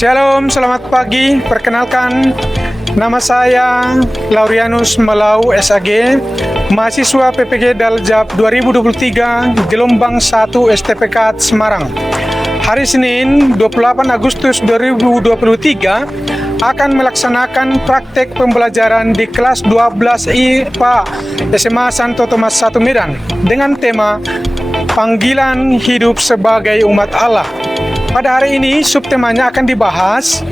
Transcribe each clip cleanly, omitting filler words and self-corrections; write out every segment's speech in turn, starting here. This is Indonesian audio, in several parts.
Shalom, selamat pagi. Perkenalkan, nama saya Laurianus Melau SAG, mahasiswa PPG Daljab 2023 gelombang 1 STPK Semarang. Hari Senin 28 Agustus 2023 akan melaksanakan praktek pembelajaran di kelas 12 IPA SMA Santo Thomas 1 Medan dengan tema Panggilan Hidup Sebagai Umat Allah. Pada hari ini subtemanya akan dibahas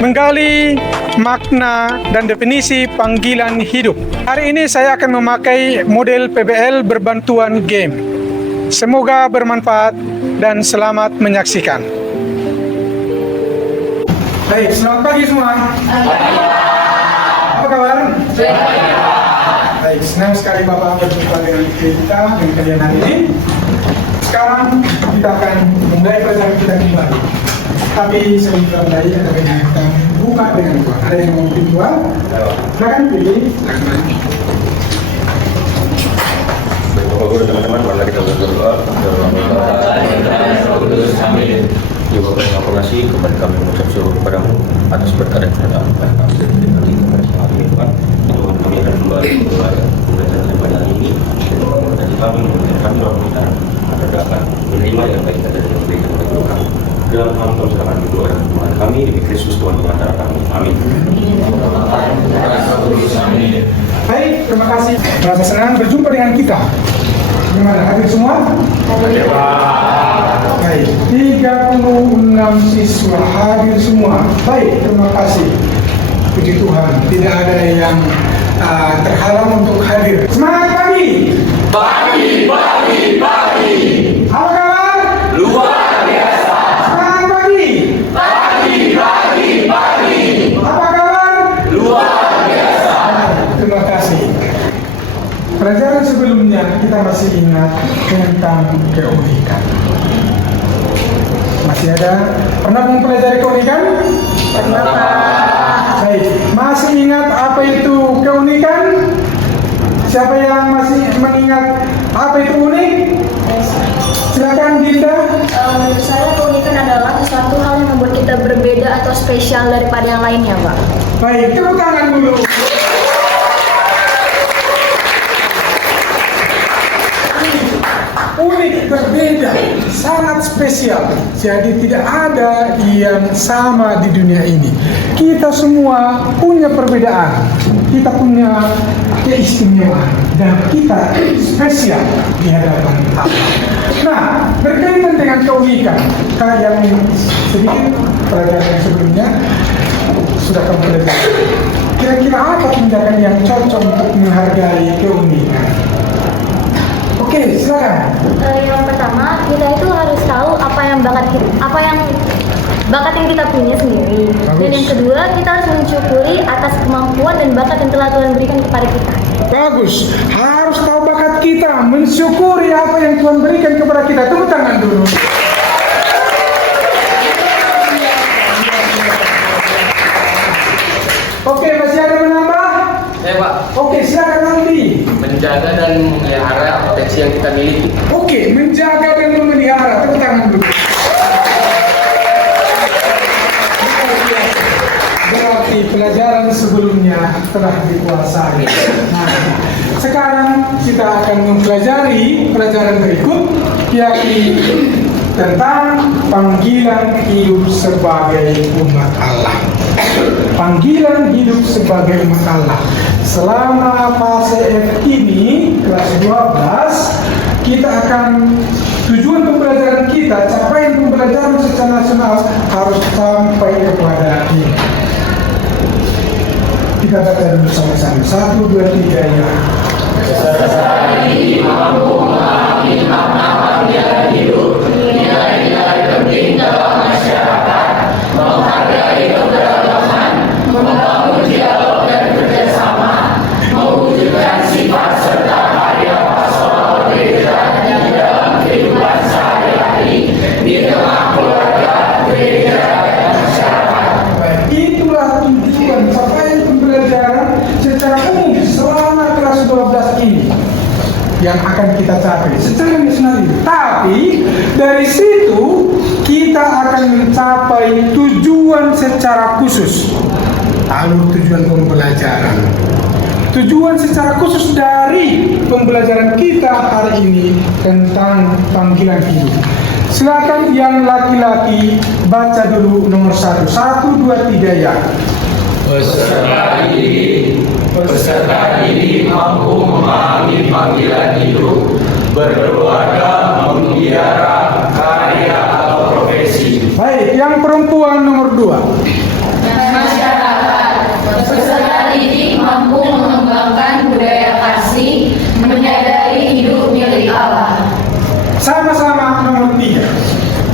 menggali makna dan definisi panggilan hidup. Hari ini saya akan memakai model PBL berbantuan game. Semoga bermanfaat dan selamat menyaksikan. Baik, selamat pagi semua. Apa kabar? Baik, senang sekali Bapak berjumpa dengan kita dan kalian hari ini. Sekarang kita akan memulai pelajaran kita kembali. Tapi sebelum mulai ada yang kita buka dengan doa. Ada yang mau bikin doa? Silakan pilih. Bapak Guru, teman-teman, mari kita berdoa. Amin. Ya Bapak yang Maha Pengasih, kembali kami mengucap syukur kepadamu atas berkat dan kemudahan kami dari Tuhan. Tuhan kami akan kembali belajar pada hari ini. Dan kami roh kita dapat menerima yang baik dari yang diberikan oleh Tuhan. Dalam nama Tuhan serahkan berdoa dan Tuhan kami demi Kristus Tuhan pengantar kami. Amin. Baik, terima kasih. Merasa senang berjumpa dengan kita. Gimana, hadir semua? Baik, 36 siswa hadir semua. Baik, terima kasih. Puji Tuhan, tidak ada yang terhalang untuk hadir. Semangat pagi! Pagi. Apa kabar? Luar biasa. Semangat pagi! Pagi. Apa kabar? Luar biasa. Terima kasih. Pelajaran sebelumnya kita masih ingat tentang keunikan. Masih ada? Pernah mempelajari keunikan? Pernah, Pak. Baik, masih ingat apa itu keunikan? Siapa yang masih mengingat apa itu unik? Silakan Dinda. Menurut saya keunikan adalah sesuatu hal yang membuat kita berbeda atau spesial daripada yang lainnya, Pak. Baik, tepuk tangan dulu. Unik, berbeda, sangat spesial. Jadi tidak ada yang sama di dunia ini. Kita semua punya perbedaan. Kita punya keistimewaan dan kita spesial di hadapan Allah. Nah, berkaitan dengan keunikan, yang sedikit pelajaran sebelumnya sudah kamu pelajari. Kira-kira apa tindakan yang cocok untuk menghargai keunikan? Oke, silakan. Yang pertama, kita itu harus tahu apa yang bakat yang kita punya sendiri. Bagus. Dan yang kedua, kita harus mensyukuri atas kemampuan dan bakat yang telah Tuhan berikan kepada kita. Bagus, harus tahu bakat kita, mensyukuri apa yang Tuhan berikan kepada kita. Tepuk tangan dulu. Oke, masih ada menambah? Ya Pak, Oke, silakan nanti. menjaga dan memelihara potensi yang kita miliki. Oke, menjaga dan memelihara. Tepuk tangan dulu. Berarti pelajaran sebelumnya telah dikuasai. Nah, sekarang kita akan mempelajari pelajaran berikut, yakni tentang panggilan hidup sebagai umat Allah. Panggilan hidup sebagai umat Allah. Selama fase F ini, kelas 12, kita akan tujuan pembelajaran kita, capaian pembelajaran secara nasional harus sampai kepada ini. Kita baca dulu sama-sama. 1, 2, 3 ya. Sesekali mampu memahami makna panggilan hidup, nilai-nilai penting dalam masyarakat, menghargai keberagaman, membangun dialog dan kerjasama, mewujudkan sifat serta karya pastoral gereja di dalam kehidupan sehari-hari di tengah keluarga, gereja, dan masyarakat. Baik, itulah tujuan capaian pembelajaran secara umum selama kelas 12 ini yang akan kita capai secara nasional. Tapi dari situ kita kita akan mencapai tujuan secara khusus. Alur tujuan pembelajaran. Tujuan secara khusus dari pembelajaran kita hari ini tentang panggilan hidup. Silakan yang laki-laki baca dulu nomor 1. 1, 2, 3 ya. Peserta didik mampu memahami panggilan hidup, berkeluarga, memelihara karya atau profesi. Baik, yang perempuan nomor 2. Masyarakat, peserta didik mampu mengembangkan budaya kasih, menyadari hidup milik Allah. Sama-sama nomor 3.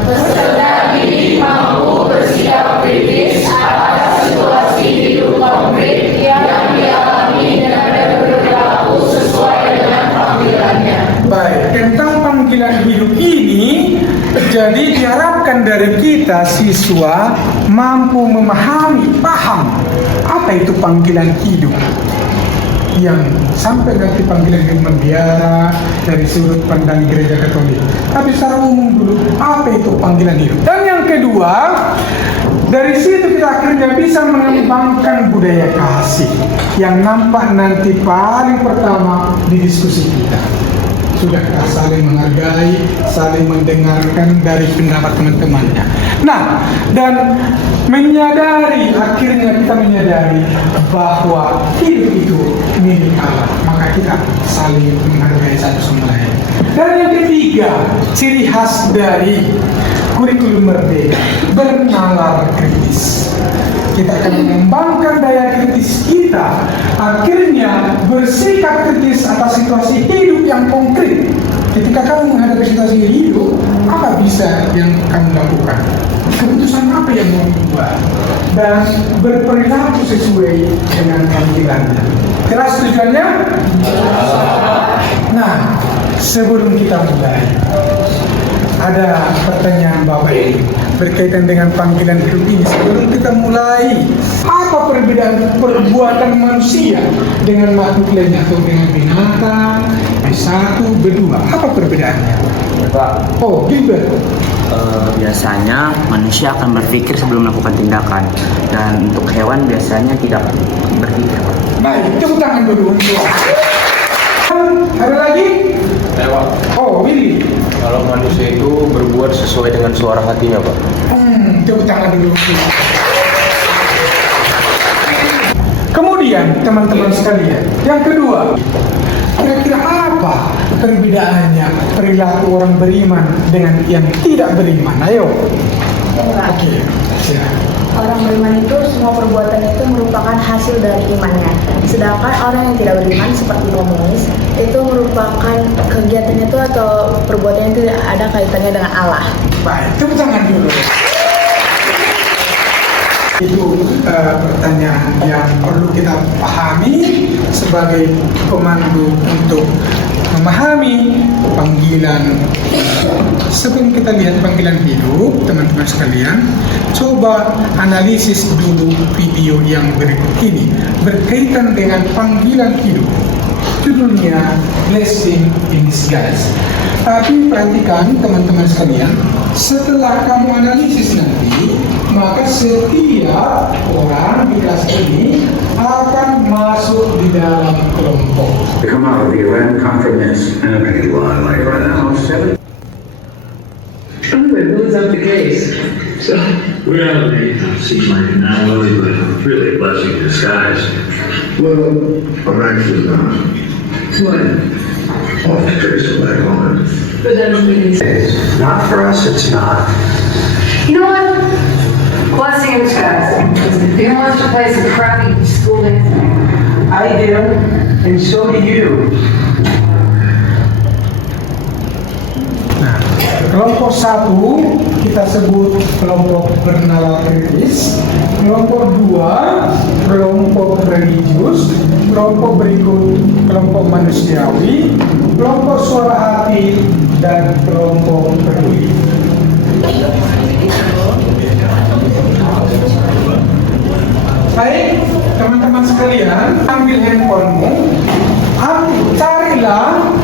Peserta didik mampu bersikap kritis atas situasi hidup konkret yang dialami dan berperilaku sesuai dengan panggilannya. Baik, tentang panggilan hidup ini, jadi diharapkan dari kita siswa mampu memahami, paham apa itu panggilan hidup. Yang sampai nanti panggilan hidup membiara dari sudut pandang gereja Katolik. Tapi secara umum dulu, apa itu panggilan hidup? Dan yang kedua, dari situ kita akhirnya bisa mengembangkan budaya kasih yang nampak nanti paling pertama di diskusi kita. Sudahkah saling menghargai, saling mendengarkan dari pendapat teman-temannya. Nah, dan menyadari, akhirnya kita menyadari bahwa hidup itu milik Allah. Maka kita saling menghargai satu sama lain. Dan yang ketiga, ciri khas dari kurikulum merdeka, bernalar kritis. Kita akan mengembangkan daya kritis kita, akhirnya bersikap kritis atas situasi hidup yang konkret. Ketika kamu menghadapi situasi hidup, apa bisa yang kamu lakukan? Keputusan apa yang mau dibuat? Dan berperilaku sesuai dengan panggilannya. Jelas tujuannya? Nah, sebelum kita mulai, ada pertanyaan Bapak ini berkaitan dengan panggilan hidup ini. Sebelum kita mulai, apa perbedaan perbuatan manusia dengan makhluk lain atau dengan binatang? B1, B2, apa perbedaannya? Pak, Oh, Gilbert. Biasanya manusia akan berpikir sebelum melakukan tindakan, dan untuk hewan biasanya tidak berpikir. Baik, tepuk tangan dulu untuk. Ada lagi? Pak, Oh, Willy. Kalau manusia itu berbuat sesuai dengan suara hatinya, Pak. Tepuk tangan dulu. Kemudian teman-teman sekalian, yang kedua, kira-kira apa perbedaannya perilaku orang beriman dengan yang tidak beriman? Ayo. Oke, silakan. Orang beriman itu semua perbuatan itu merupakan hasil dari imannya. Sedangkan orang yang tidak beriman seperti komunis itu merupakan kegiatannya itu atau perbuatannya itu ada kaitannya dengan Allah. Baik, tepuk tangan dulu. Itu pertanyaan yang perlu kita pahami sebagai pemandu untuk memahami panggilan. Sebelum kita lihat panggilan hidup, teman-teman sekalian, coba analisis dulu video yang berikut ini berkaitan dengan panggilan hidup. Judulnya Blessing in Disguise. Tapi perhatikan teman-teman sekalian, setelah kamu analisis nanti, maka setiap orang di kelas ini akan masuk di dalam kelompok. To come out of the Iran conference and a lie like right now. It moves up the case. So, Well, it seems like not only, but really a blessing in disguise. Well, I'm actually not. what? Off the trace of that moment. But that doesn't make any sense. Not for us, it's not. You know what? Blessing in disguise. Who wants to play some crappy school dance? I do, and so do you. Nah, kelompok 1 kita sebut kelompok bernalar kritis, kelompok 2 kelompok religius, kelompok berikut kelompok manusiawi, kelompok suara hati, dan kelompok peduli. Baik, teman-teman sekalian, ambil handphonemu, carilah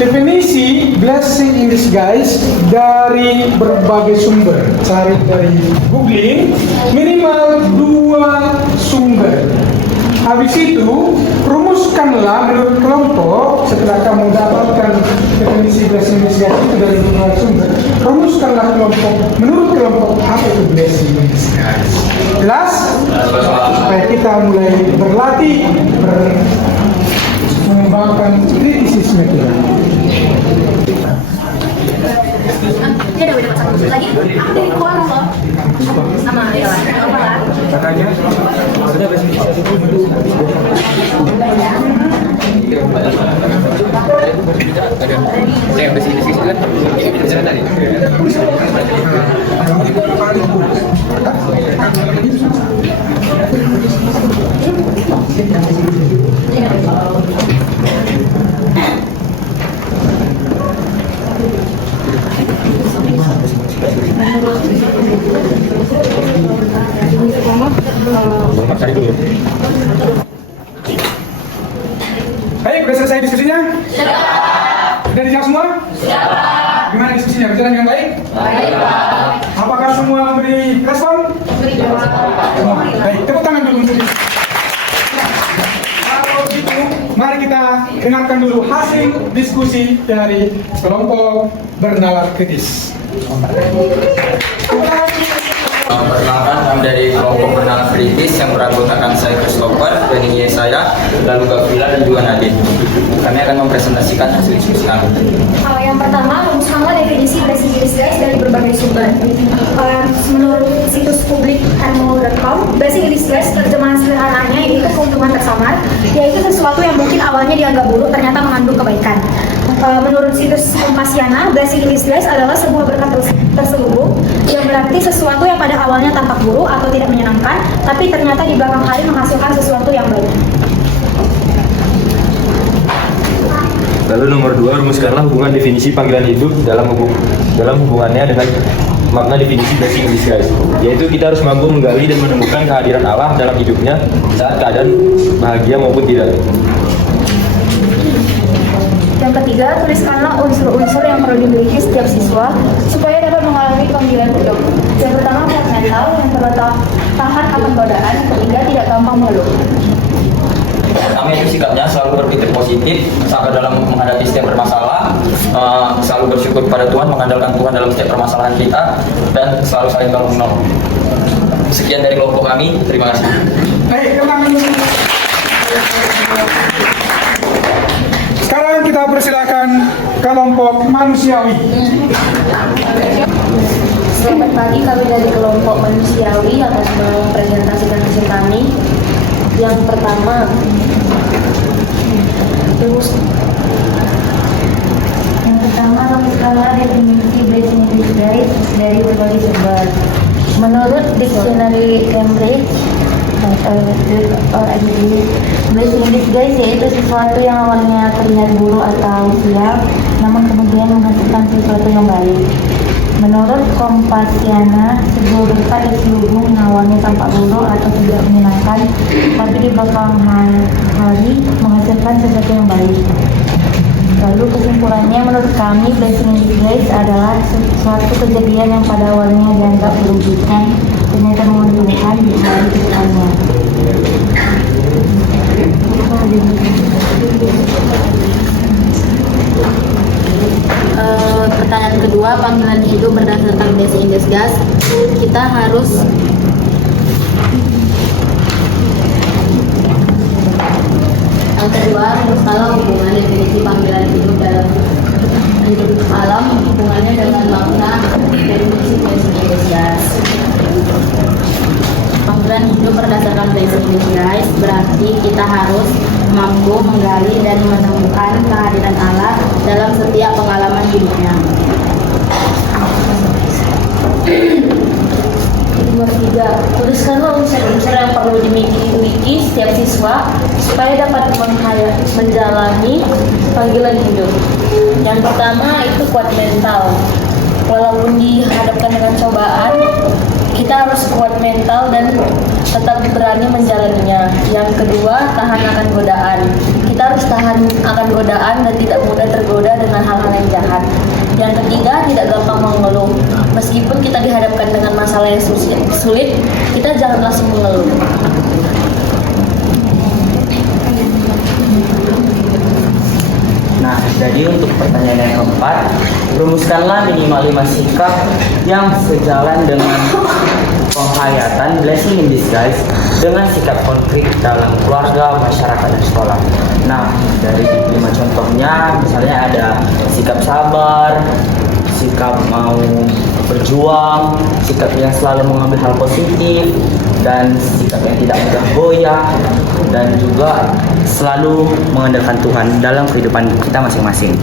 Definisi blessing in disguise dari berbagai sumber. Cari dari googling minimal 2 sumber. Habis itu, rumuskanlah menurut kelompok. Setelah kamu dapatkan definisi blessing in disguise itu dari berbagai sumber, rumuskanlah kelompok. Menurut kelompok apa itu blessing in disguise? Jelas? Supaya kita mulai berlatih, mengembangkan kritisisme kita. Dia ada beda satu lagi. Aku dari keluar loh. Sama Dewa. Katanya, Saya bersih kan? Ini bisa tadi. Baik, sudah selesai diskusinya? Sudah dijawab semua? Gimana diskusinya? Berjalan dengan baik? Apakah semua memberi respon? Baik, tepuk tangan dulu untuk kalau begitu, mari kita dengarkan dulu hasil diskusi dari kelompok bernalar kritis. Perkenalkan, kami dari kelompok bernalar kritis yang beranggotakan saya Christopher, penyanyi saya, lalu Gavila dan juga Nadine. Kami akan mempresentasikan hasil diskusi kami. Yang pertama, rumuskanlah definisi blessing in disguise dari berbagai sumber. Menurut situs publik anmo.com, blessing in disguise terjemahan sederhananya yaitu keuntungan tersamar, yaitu sesuatu yang mungkin awalnya dianggap buruk ternyata mengandung kebaikan. Menurut situs Kompasiana, blessing in disguise adalah sebuah berkat terselubung yang berarti sesuatu yang pada awalnya tampak buruk atau tidak menyenangkan, tapi ternyata di belakang hari menghasilkan sesuatu yang baik. Lalu nomor 2, rumuskanlah hubungan definisi panggilan hidup dalam hubungannya dengan makna definisi blessing in disguise, yaitu kita harus mampu menggali dan menemukan kehadiran Allah dalam hidupnya saat keadaan bahagia maupun tidak. Yang ketiga, tuliskanlah unsur-unsur yang perlu dimiliki setiap siswa supaya dapat mengalami panggilan hidup. Yang pertama, kuat mental, yang terletak tahan akan godaan, ketiga tidak gampang mengeluh. Kami itu sikapnya selalu berpikir positif sampai dalam menghadapi setiap bermasalah, selalu bersyukur kepada Tuhan, mengandalkan Tuhan dalam setiap permasalahan kita, dan selalu saling tolong menolong. Sekian dari kelompok kami, terima kasih. Baik, sekarang kita persilakan kelompok manusiawi. Selamat pagi, kami dari kelompok manusiawi akan mempresentasikan hasil kami. Yang pertama, rumuskanlah definisi blessing in disguise dari berbagai sumber. Menurut Dictionary Cambridge, blessing in disguise yaitu sesuatu yang awalnya terlihat buruk atau sial, namun kemudian menghasilkan sesuatu yang baik. Menurut Kompasiana, sebuah berkat terselubung yang awalnya tampak buruk atau tidak menyenangkan, tapi di belakang hari menghasilkan sesuatu yang baik. Lalu kesimpulannya, menurut kami blessing in disguise adalah suatu kejadian yang pada awalnya dianggap merugikan, ternyata menguntungkan di hari kedepannya. Pertanyaan kedua, panggilan hidup berdasarkan blessing in disguise. Kita harus yang kedua, rumuskanlah hubungan definisi panggilan hidup dalam hidup alam, hubungannya dengan makna definisi blessing in disguise. Panggilan hidup berdasarkan blessing in disguise berarti kita harus mampu menggali dan menemukan kehadiran Allah dalam setiap pengalaman hidupnya. Nomor 3, tuliskanlah unsur-unsur yang perlu dimiliki setiap siswa supaya dapat menjalani panggilan hidup. Yang pertama itu kuat mental. Walaupun dihadapkan dengan cobaan, kita harus kuat mental dan tetap berani menjalaninya. Yang kedua, tahan akan godaan. Kita kita harus tahan akan godaan dan tidak mudah tergoda dengan hal-hal yang jahat. Yang ketiga, tidak gampang mengeluh. Meskipun kita dihadapkan dengan masalah yang sulit, kita jangan langsung mengeluh. Nah, jadi untuk pertanyaan yang keempat, rumuskanlah minimal 5 sikap yang sejalan dengan penghayatan blessing in disguise dengan sikap konflik dalam keluarga, masyarakat, dan sekolah. Nah, dari 5 contohnya, misalnya ada sikap sabar, sikap mau berjuang, sikap yang selalu mengambil hal positif, dan sikap yang tidak mudah goyah, dan juga selalu mengandalkan Tuhan dalam kehidupan kita masing-masing.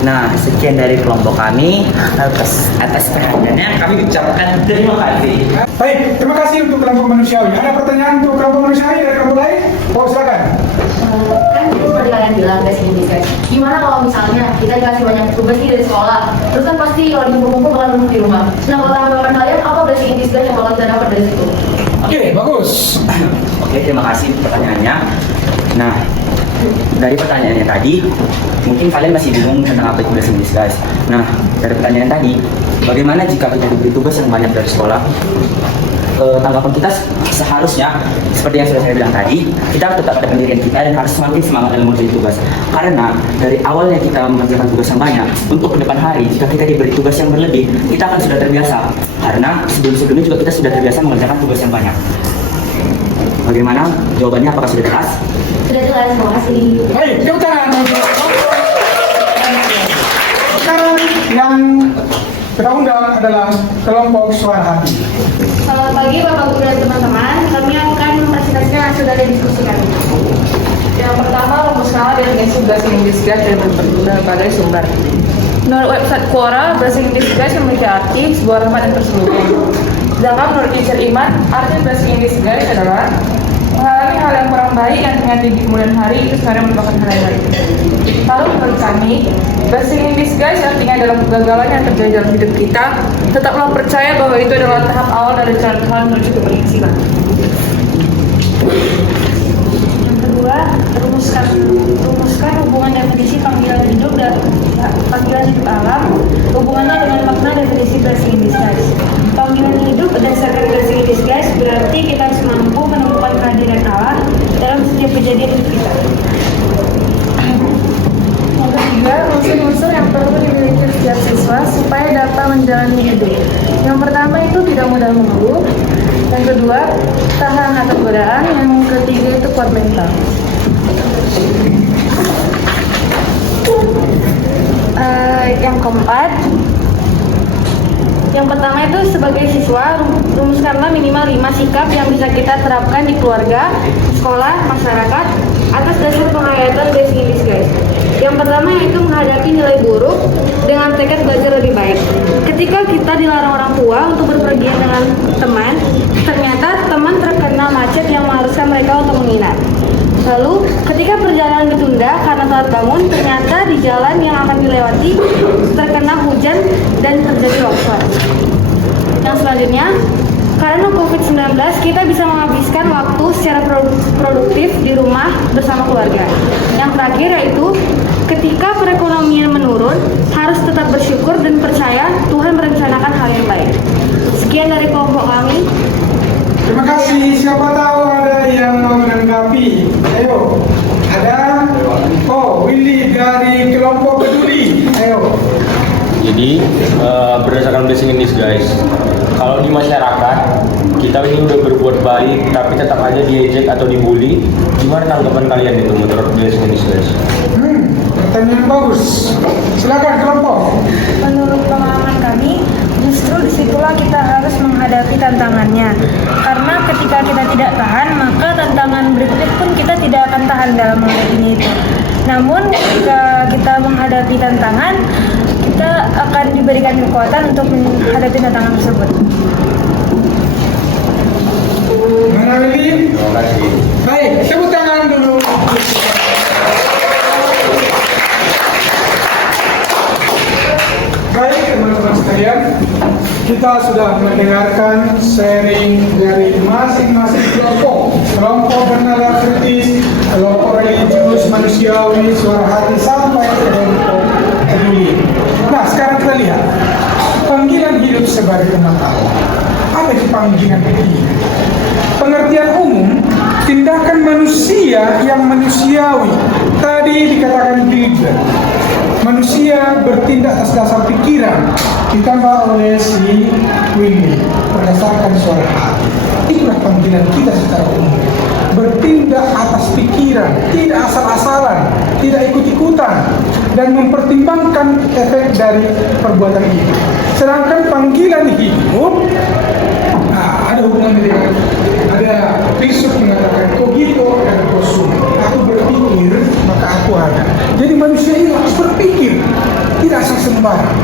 Nah, sekian dari kelompok kami. Atas perhatiannya kami ucapkan terima kasih. Baik, terima kasih untuk kelompok manusiawi. Ada pertanyaan untuk kelompok manusiawi dari kelompok lain? Oh, silakan. Kan itu seperti kalian bilang guys ini guys. Gimana kalau misalnya kita dikasih banyak tugas nih dari sekolah, terus kan pasti kalau dikumpul-kumpul bakal nunggu di rumah. Nah, kalau tanggapan kalian apa blessing in disguise yang bakal kita dapat dari situ? Oke, bagus. Oke, terima kasih pertanyaannya. Nah, dari pertanyaannya tadi, mungkin kalian masih bingung tentang apa itu blessing in disguise. Nah, dari pertanyaan tadi, bagaimana jika kita diberi tugas yang banyak dari sekolah? Tanggapan kita seharusnya seperti yang sudah saya bilang tadi, kita harus tetap pada pendirian kita dan harus semakin semangat dalam mengerjakan tugas. Karena dari awalnya kita mengerjakan tugas yang banyak, untuk ke depan hari jika kita diberi tugas yang berlebih, kita akan sudah terbiasa. Karena sebelum-sebelumnya juga kita sudah terbiasa mengerjakan tugas yang banyak. Bagaimana jawabannya? Apakah sudah jelas? Sudah jelas, terima kasih. Baik, tepuk tangan. Sekarang yang kita undang adalah kelompok suara hati. Selamat pagi Bapak Guru dan teman-teman. Kami akan mempresentasikan hasil dari diskusi kami. Yang pertama, rumuskanlah definisi blessing in disguise dari berbagai sumber. Menurut website Quora, blessing in disguise memiliki arti sebuah rahmat yang terselubung. Sedangkan menurut teacher Iman, arti blessing in disguise adalah mengalami hal yang kurang baik yang terjadi di kemudian hari itu sebenarnya merupakan hal yang baik. Lalu menurut kami, blessing in disguise artinya dalam kegagalan yang terjadi dalam hidup kita, tetaplah percaya bahwa itu adalah tahap awal dari jalan Tuhan menuju keberhasilan. Yang kedua, rumuskan hubungan definisi panggilan hidup dan panggilan hidup alam, hubungannya dengan makna definisi blessing in disguise. Panggilan hidup berdasarkan blessing in disguise berarti kita harus mampu menemukan kehadiran Allah dalam setiap kejadian hidup kita. Yang ketiga, unsur-unsur yang perlu dimiliki setiap siswa supaya dapat menjalani hidup. Yang pertama itu tidak mudah mengeluh. Yang kedua, tahan akan godaan. Yang ketiga itu kuat mental. Yang keempat, yang pertama itu sebagai siswa, rumuskanlah minimal 5 sikap yang bisa kita terapkan di keluarga, sekolah, masyarakat atas dasar penghayatan blessing in disguise. Yang pertama yaitu menghadapi nilai buruk dengan tekad belajar lebih baik. Ketika kita dilarang orang tua untuk berpergian dengan teman, ternyata teman terkena macet yang mengharuskan mereka untuk menginap. Lalu, ketika perjalanan ditunda karena telat bangun, ternyata di jalan yang akan dilewati terkena hujan dan terjadi longsor. Yang selanjutnya, karena COVID-19, kita bisa menghabiskan waktu secara produktif di rumah bersama keluarga. Yang terakhir yaitu, ketika perekonomian menurun, harus tetap bersyukur dan percaya Tuhan merencanakan hal yang baik. Sekian dari kelompok kami. Terima kasih. Siapa tahu ada yang mau menanggapi? Ayo. Ada? Oh, Willy dari kelompok peduli. Ayo. Jadi berdasarkan blessing in disguise, kalau di masyarakat kita ini udah berbuat baik tapi tetap aja diejek atau dibully, gimana tanggapan kalian itu menurut blessing in disguise? Pertanyaan bagus. Silakan kelompok. Menurut pengalaman kami, justru disitulah kita harus menghadapi tantangannya. Karena ketika kita tidak tahan, maka tantangan berikutnya pun kita tidak akan tahan dalam menghadapi itu. Namun ketika kita menghadapi tantangan, kita akan diberikan kekuatan untuk menghadapi tantangan tersebut. Mana Willy? Terima kasih. Baik, tepuk tangan dulu. Baik teman-teman sekalian, kita sudah mendengarkan sharing dari masing-masing kelompok. Kelompok bernalar kritis, kelompok religius manusiawi, manusia yang manusiawi. Tadi dikatakan juga manusia bertindak atas dasar pikiran, ditambah oleh si Willy berdasarkan suara hati. Itulah panggilan kita secara umum, bertindak atas pikiran, tidak asal-asalan, tidak ikut-ikutan, dan mempertimbangkan efek dari perbuatan itu. Sedangkan panggilan hidup, ada hubungannya dengan, ada filsuf mengatakan cogito ergo sum, aku berpikir maka aku ada. Jadi manusia ini harus berpikir, tidak asal sembarang.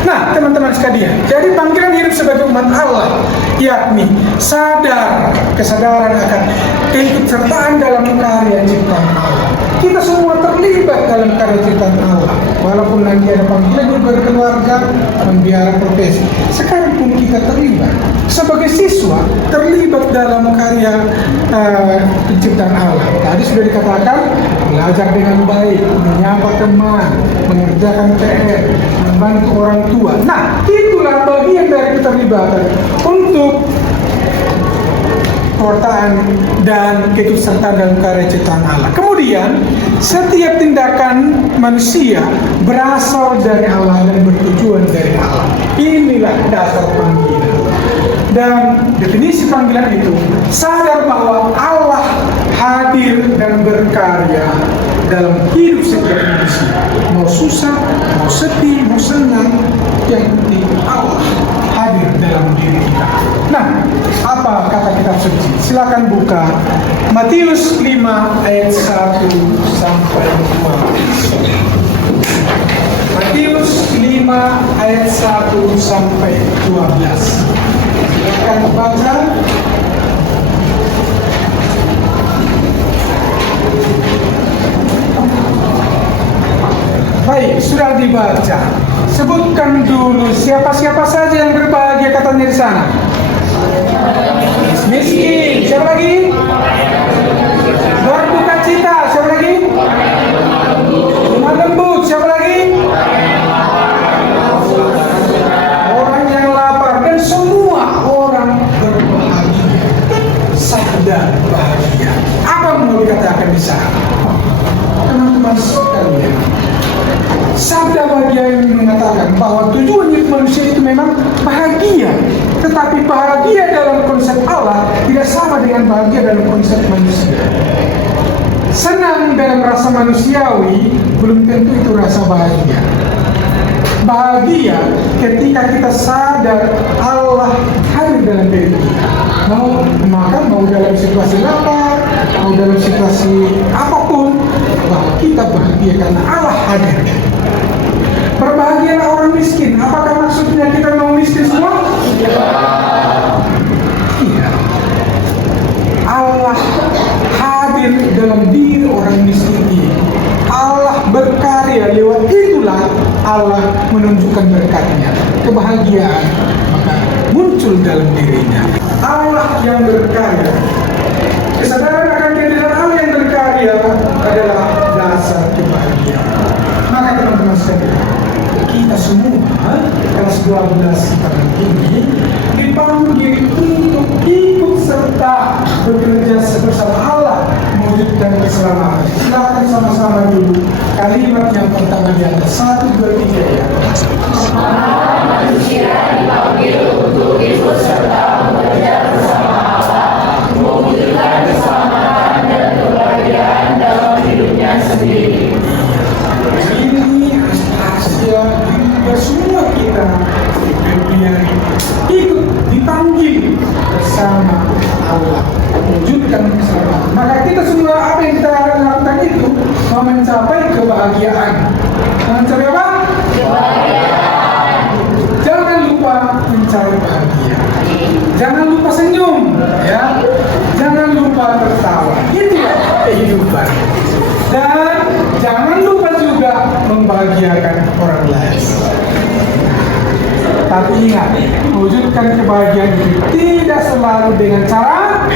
Nah, teman-teman sekalian, jadi panggilan hidup sebagai umat Allah, yakni kesadaran akan keikutsertaan dalam karya ciptaan Allah. Kita semua terlibat dalam karya ciptaan Allah, walaupun nanti ada panggilan hidup berkeluarga, membiara profesi. Sekarang pun kita terlibat sebagai siswa, terlibat dalam karya penciptaan Allah. Tadi sudah dikatakan, belajar dengan baik, menyapa teman, mengerjakan PR, membantu orang tua. Nah, itulah bagian dari keterlibatan untuk pewartaan dan keikutsertaan dalam karya ciptaan Allah. Kemudian, setiap tindakan manusia berasal dari Allah dan bertujuan dari Allah. Inilah dasar panggilan. Dan definisi panggilan itu sadar bahwa Allah hadir dan berkarya dalam hidup setiap manusia. Mau susah, mau sedih, mau senang, yang penting Allah hadir dalam diri kita. Nah, apa kata kitab suci? Silakan buka Matius 5 ayat 1 sampai 12. Matius 5 ayat 1 sampai 12. Silakan baca. Baik, sudah dibaca. Sebutkan dulu siapa-siapa saja yang berbahagia katanya di sana. Miskin, siapa lagi? Berduka cita, siapa lagi? Lemah lembut, siapa lagi? Orang yang lapar, dan semua orang berbahagia. Sadar bahagia. Apa mau dikatakan di sana? Teman-teman sekalian, sabda bahagia yang mengatakan bahwa tujuan hidup manusia itu memang bahagia. Tetapi bahagia dalam konsep Allah tidak sama dengan bahagia dalam konsep manusia. Senang dalam rasa manusiawi belum tentu itu rasa bahagia. Bahagia ketika kita sadar Allah hadir dalam diri kita. Mau makan, mau dalam situasi lapar, mau dalam situasi apapun, bahwa kita bahagia karena Allah hadir. Berbahagialah orang miskin. Apakah maksudnya kita mau miskin semua? Tidak. Allah hadir dalam diri orang miskin ini. Allah berkarya, lewat itulah Allah menunjukkan berkatnya. Kebahagiaan maka muncul dalam dirinya. Allah yang berkarya. Kesadaran akan kehadiran Allah yang berkarya adalah dasar kebahagiaan. Maka teman-teman sekalian, kita semua kelas 12 tahun ini dipanggil untuk ikut serta bekerja bersama Allah mewujudkan keselamatan. Silakan sama-sama dulu kalimat yang pertama di atas 1, 2, 3 ya. Manusia dipanggil untuk ikut serta bekerja bersama Allah mewujudkan keselamatan dan kebahagiaan dalam hidupnya sendiri. Semua kita ikut dipanggil bersama Allah mewujudkan keselamatan. Maka kita semua apa yang kita lakukan itu mau mencapai kebahagiaan. Mencari apa? Kebahagiaan. Jangan lupa mencari bahagia. Jangan lupa senyum, ya. Jangan lupa tertawa. Itulah kehidupan. Dan jangan lupa juga membahagiakan orang lain. Tapi ingat, mewujudkan kebahagiaan itu tidak selalu dengan cara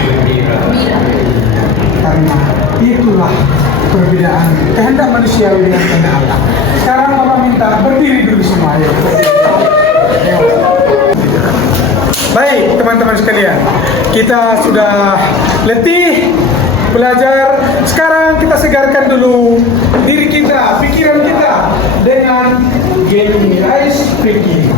karena itulah perbedaan kehendak manusiawi dengan kehendak Allah. Sekarang Bapak minta berdiri dulu semua ya. Baik teman-teman sekalian, kita sudah letih belajar. Sekarang kita segarkan dulu diri kita, pikiran kita dengan game ice breaking.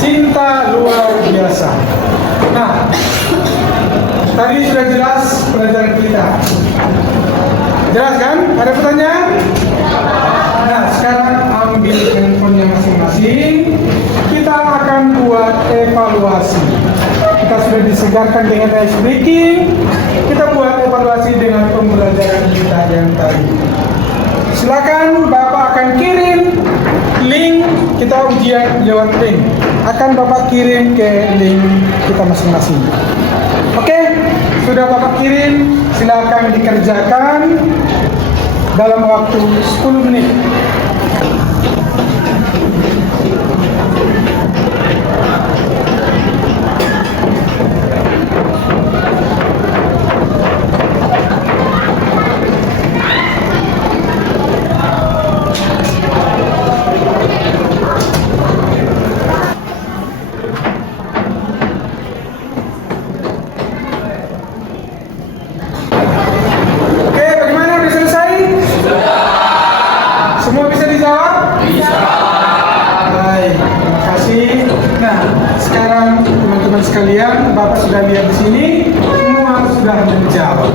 Cinta luar biasa. Nah, tadi sudah jelas pelajaran kita. Jelas kan? Ada pertanyaan? Nah, sekarang ambil handphonenya masing-masing. Kita akan buat evaluasi. Kita sudah disegarkan dengan ice breaking. Kita buat evaluasi dengan pembelajaran kita yang tadi. Silakan Bapak akan kirim link, kita ujian lewat link. Akan Bapak kirim ke link kita masing-masing. Oke, sudah Bapak kirim, silakan dikerjakan dalam waktu 10 menit. Sekalian, Bapak sudah lihat di sini, semua sudah menjawab.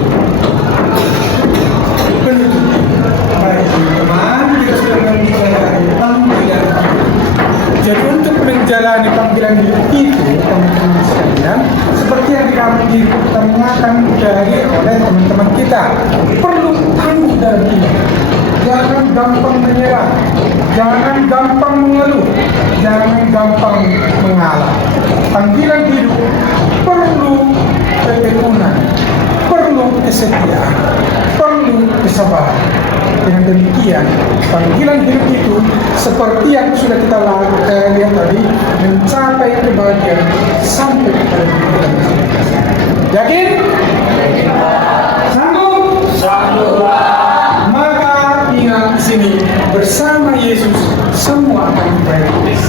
Baik teman-teman, kita sudah menjalani panggilan. Jadi untuk menjalani panggilan hidup itu, teman-teman sekalian, seperti yang dikatakan dari oleh teman-teman kita, perlu tangguh dalam ini. Jangan gampang menyerah, jangan gampang mengeluh, jangan gampang mengalah. Panggilan hidup perlu ketekunan, perlu kesetiaan, perlu kesabaran. Dengan demikian, panggilan hidup itu seperti yang sudah kita lakukan lihat tadi, mencapai kebahagiaan sampai kepada kita. Yakin? Sanggup? Sanggup. Maka ingat di sini, bersama Yesus semua akan baik-baik.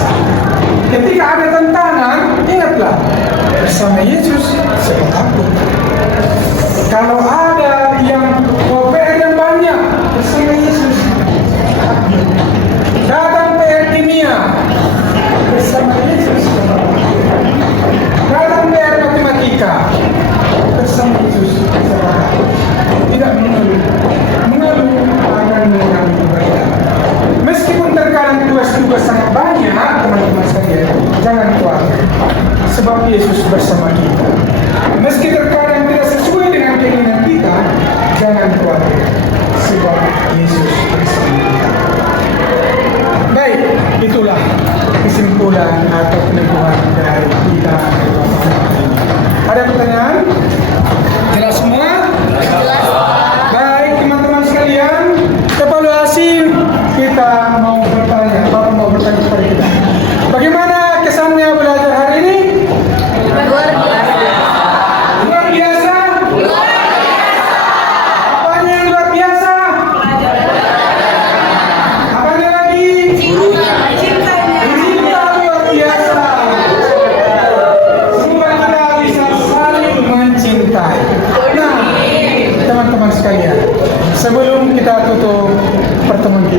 Ketika ada tantangan, ingatlah, bersama Yesus siapa takut. Kalau ada yang PR yang banyak, bersama Yesus datang PR kimia, bersama Yesus datang PR matematika, bersama Yesus tidak mengeluh akan mengalami kebaikan. Meskipun terkadang tugas-tugas sangat banyak, teman-teman sekalian, jangan khawatir, sebab Yesus bersama kita. Meski terkadang tidak sesuai dengan keinginan kita, jangan khawatir, sebab Yesus bersama kita.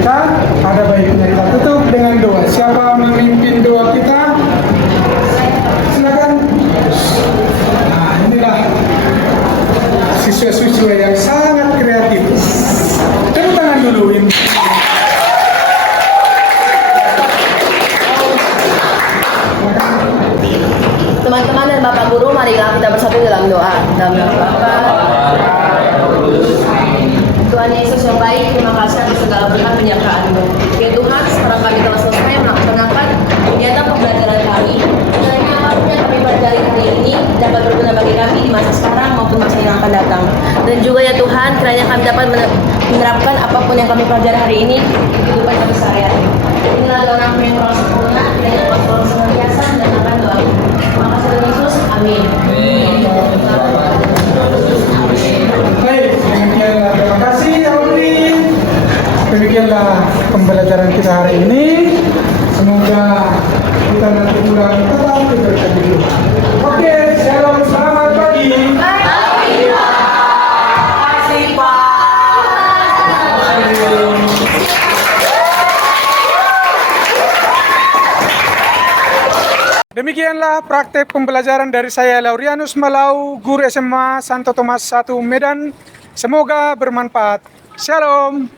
kita, ada baiknya kita tutup dengan doa. Siapa memimpin doa kita? Silakan. Nah, inilah siswa-siswa yang sangat kreatif. Tepuk tangan dulu ini. Teman-teman dan Bapak Guru, marilah kita bersatu dalam doa. Dalam nama Bapa, Tuhan Yesus yang baik, terima kasih atas segala berkat penyertaan-Mu. Ya Tuhan, sekarang kami telah selesai melaksanakan kegiatan pembelajaran kami. Kiranya apapun yang kami pelajari hari ini dapat berguna bagi kami di masa sekarang maupun masa yang akan datang. Dan juga ya Tuhan, kiranya kami dapat menerapkan apapun yang kami pelajari hari ini di kehidupan kami sehari-hari. Inilah doa kami yang kurang sempurna, kiranya Tuhan selalu senantiasa mendengarkan doa. Terima kasih Tuhan Yesus, amin. Baik, demikianlah, terima kasih Audrey. Demikianlah pembelajaran kita hari ini. Semoga kita nanti pulang tetap diberkati Tuhan. Oke, shalom, selamat pagi. Demikianlah praktek pembelajaran dari saya Laurianus Malau, guru SMA Santo Tomas 1 Medan. Semoga bermanfaat. Shalom.